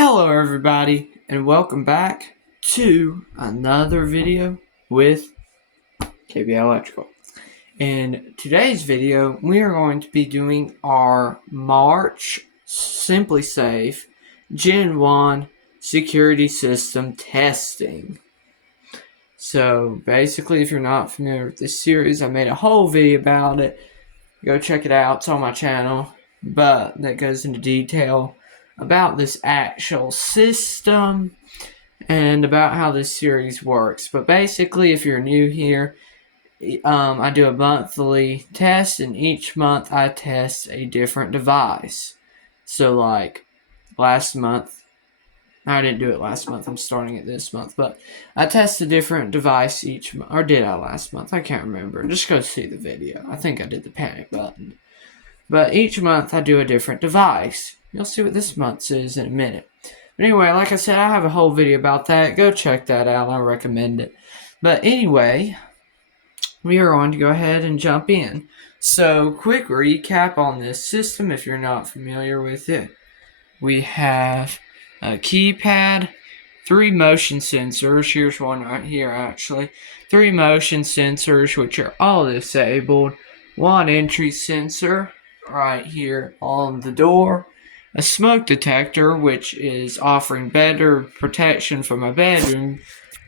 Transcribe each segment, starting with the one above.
Hello everybody and welcome back to another video with KBL Electrical. In today's video we are going to be doing our March SimpliSafe Gen 1 security system testing. So basically, if you're not familiar with this series, I made a whole video about it. Go check it out, it's on my channel, but that goes into detail about this actual system and about how this series works. But basically, if you're new here, I do a monthly test, and each month I test a different device. So like last month, I didn't do it last month, I'm starting it this month, but I test a different device each month. Or did I last month? I can't remember. Just go see the video. I think I did the panic button. But each month I do a different device. You'll see what this month's is in a minute. But anyway, like I said, I have a whole video about that. Go check that out. I recommend it. But anyway, we are going to go ahead and jump in. So, quick recap on this system if you're not familiar with it. We have a keypad, 3 motion sensors. Here's one right here actually. 3 motion sensors which are all disabled. 1 entry sensor right here on the door. A smoke detector which is offering better protection for my bedroom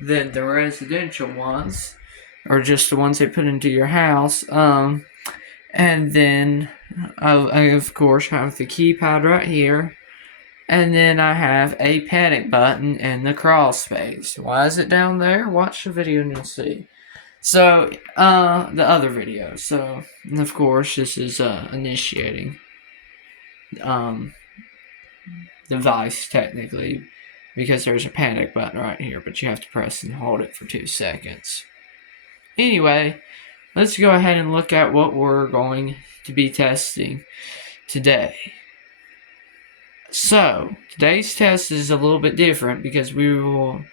than the residential ones, or just the ones they put into your house. And then I of course have the keypad right here. And then I have a panic button in the crawl space. Why is it down there? Watch the video and you'll see. So, the other video. So, of course, this is initiating device technically, because there's a panic button right here, but you have to press and hold it for 2 seconds. Anyway, let's go ahead and look at what we're going to be testing today. So, today's test is a little bit different because we will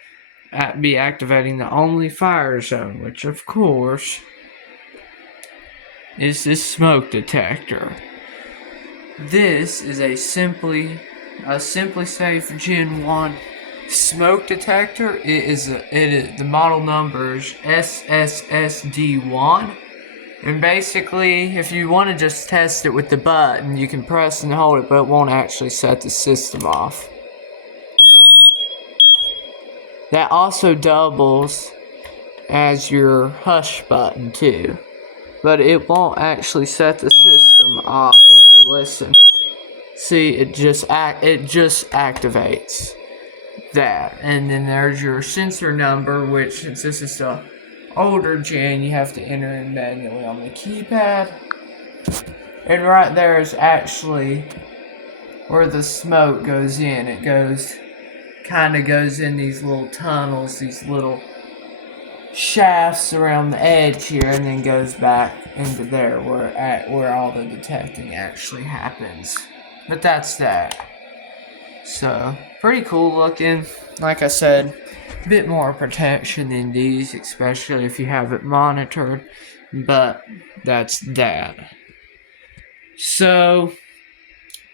be activating the only fire zone, which of course is this smoke detector. This is a SimpliSafe Gen 1 smoke detector. The model number is SSSD1. And basically, if you want to just test it with the button, you can press and hold it, but it won't actually set the system off. That also doubles as your hush button too, but it won't actually set the system off if you listen. See, it just activates that, and then there's your sensor number, which since this is the older gen, you have to enter in manually on the keypad. And right there is actually where the smoke goes in. It kind of goes in these little tunnels, these little shafts around the edge here, and then goes back into there where all the detecting actually happens. But that's that. So, pretty cool looking. Like I said, a bit more protection than these, especially if you have it monitored. But that's that. So,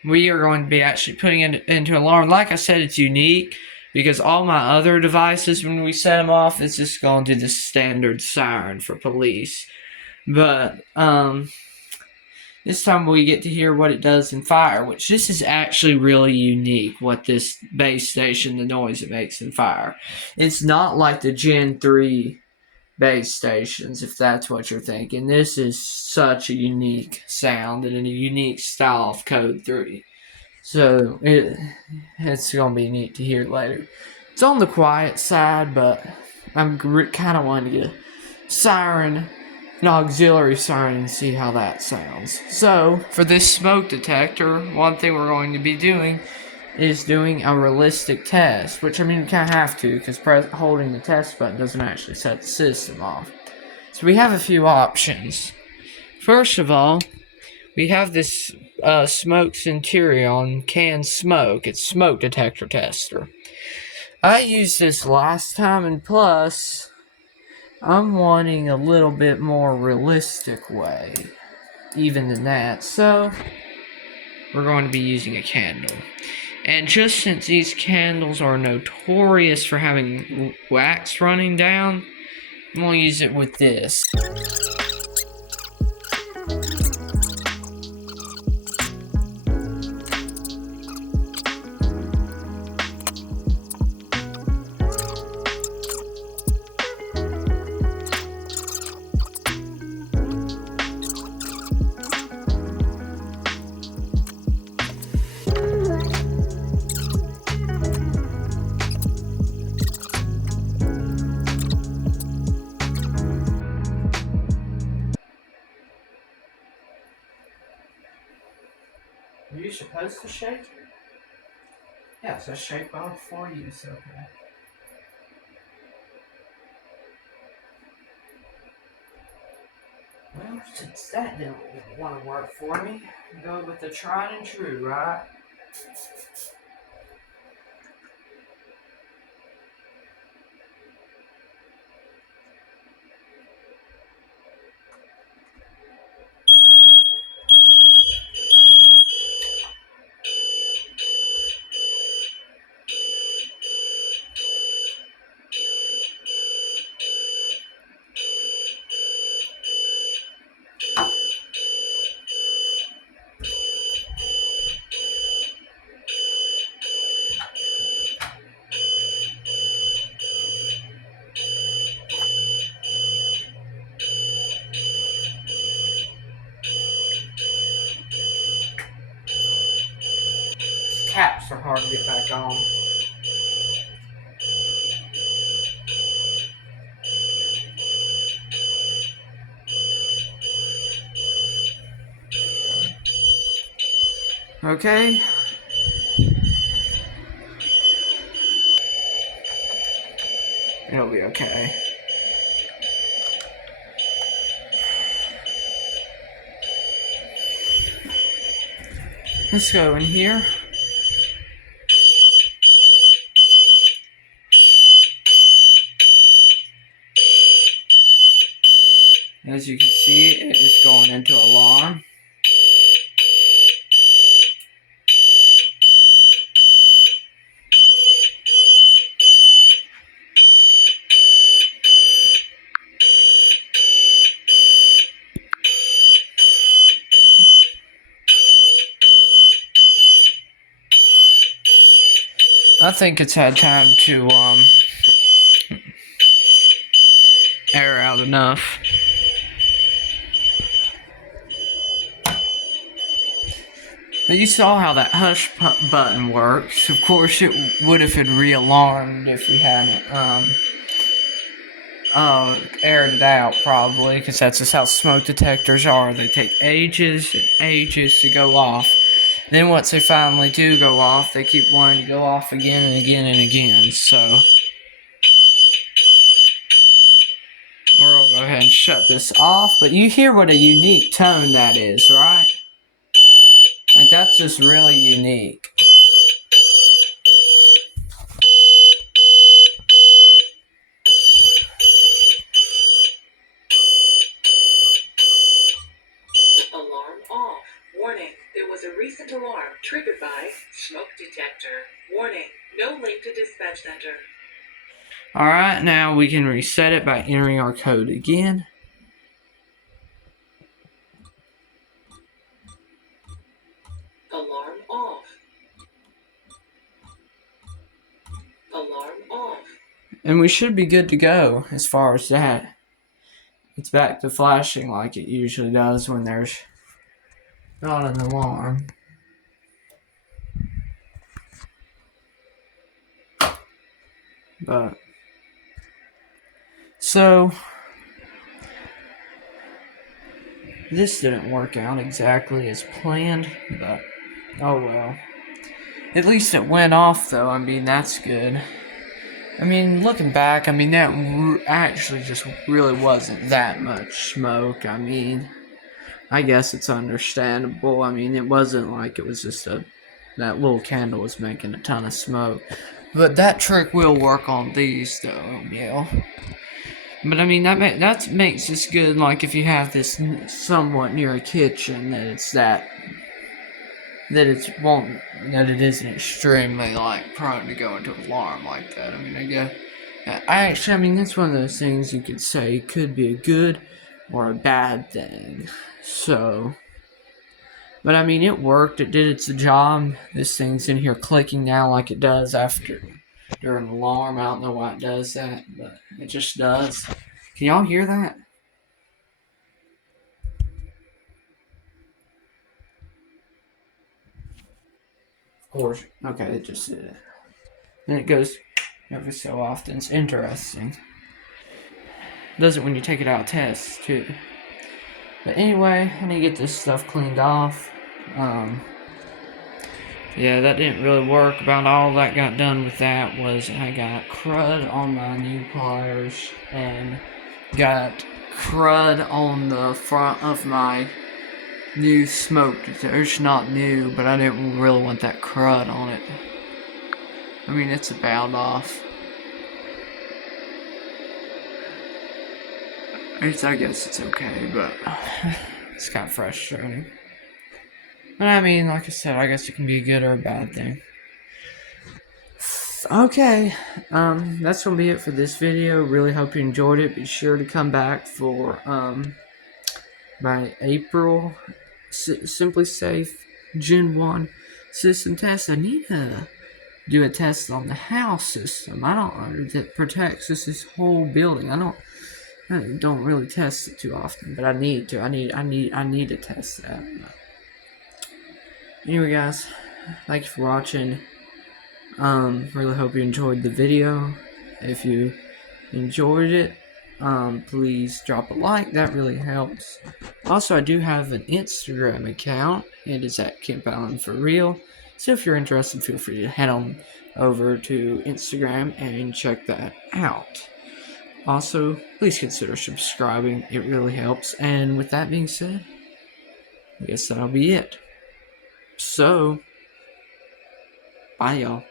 we are going to be actually putting it into alarm. Like I said, it's unique because all my other devices, when we set them off, it's just going to do the standard siren for police. But this time we get to hear what it does in fire, which this is actually really unique, what this base station, the noise it makes in fire. It's not like the Gen 3 base stations, if that's what you're thinking. This is such a unique sound and a unique style of Code 3. So, it's going to be neat to hear later. It's on the quiet side, but I'm kind of wanting to get a siren, an auxiliary siren, and see how that sounds. So, for this smoke detector, one thing we're going to be doing is doing a realistic test, which I mean you kind of have to because holding the test button doesn't actually set the system off. So we have a few options. First of all, we have this Smoke Centurion Can Smoke. It's smoke detector tester. I used this last time, and plus I'm wanting a little bit more realistic way even than that, so we're going to be using a candle. And just since these candles are notorious for having wax running down, I'm going to use it with this. Are you supposed to shake it? Yeah, so shake well before use, okay. Well, since that didn't want to work for me, go with the tried and true, right? Caps are hard to get back on. Okay. It'll be okay. Let's go in here. As you can see, it is going into alarm. I think it's had time to air out enough. But you saw how that hush button works. Of course, it would have been re-alarmed if we hadn't aired it out, probably, because that's just how smoke detectors are. They take ages and ages to go off. Then once they finally do go off, they keep wanting to go off again and again and again. So we'll go ahead and shut this off. But you hear what a unique tone that is, right? Like, that's just really unique. Alarm off. Warning, there was a recent alarm triggered by smoke detector. Warning, no link to dispatch center. Alright, now we can reset it by entering our code again. Alarm off. Alarm off. And we should be good to go as far as that. It's back to flashing like it usually does when there's not an alarm. But so this didn't work out exactly as planned, but oh well. At least it went off though. I mean, that's good. I mean, looking back, I mean, that actually just really wasn't that much smoke. I mean, I guess it's understandable. I mean, it wasn't like it was just that little candle was making a ton of smoke. But that trick will work on these, though, yeah. But I mean, that makes this good. Like if you have this somewhat near a kitchen, that it's that that it isn't extremely like prone to go into alarm like that. I mean, I mean that's one of those things you could say could be a good or a bad thing. So, but I mean, it worked. It did its job. This thing's in here clicking now like it does during an alarm. I don't know why it does that, but it just does. Can y'all hear that? Of course. Okay, it just did it. And it goes every so often. It's interesting. It does it when you take it out of tests too. But anyway, I need to get this stuff cleaned off. Yeah, that didn't really work. About all that got done with that was I got crud on my new pliers and got crud on the front of my new smoke detector. It's not new, but I didn't really want that crud on it. I mean, it's about off. I guess it's okay, but it's kind of frustrating. But I mean, like I said, I guess it can be a good or a bad thing. Okay, that's gonna be it for this video. Really hope you enjoyed it. Be sure to come back for my April SimpliSafe Gen 1 system test. I need to do a test on the house system. I don't that protects this whole building. I don't really test it too often, but I need to. I need to test that. Anyway, guys, thank you for watching. Really hope you enjoyed the video. If you enjoyed it, please drop a like. That really helps. Also, I do have an Instagram account. It is at Camp Island for Real. So if you're interested, feel free to head on over to Instagram and check that out. Also, please consider subscribing. It really helps. And with that being said, I guess that'll be it. So, bye y'all.